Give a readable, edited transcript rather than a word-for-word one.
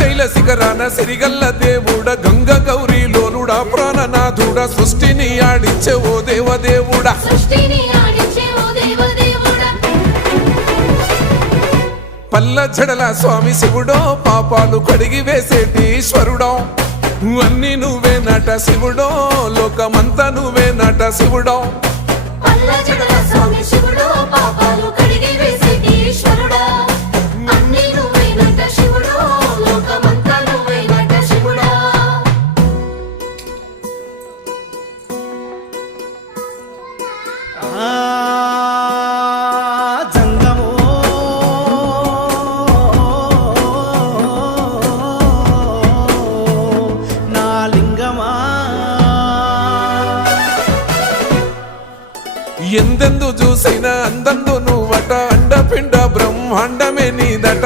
శ్రీశైల శిఖరాన సిరిగల్ల దేవుడ గంగ గౌరీ లోలుడా ప్రాణనాథుడ సృష్టిని ఆడించే ఓ దేవదేవుడా పల్ల జడల స్వామి శివుడో పాపాలు కడిగి వేసేటి ఈశ్వరుడో అన్ని నువ్వే నట శివుడో లోకమంతా నువ్వే నట శివుడో ఎందెందు చూసిన అందందు నువ్వట అండపిండ బ్రహ్మాండమే నీదట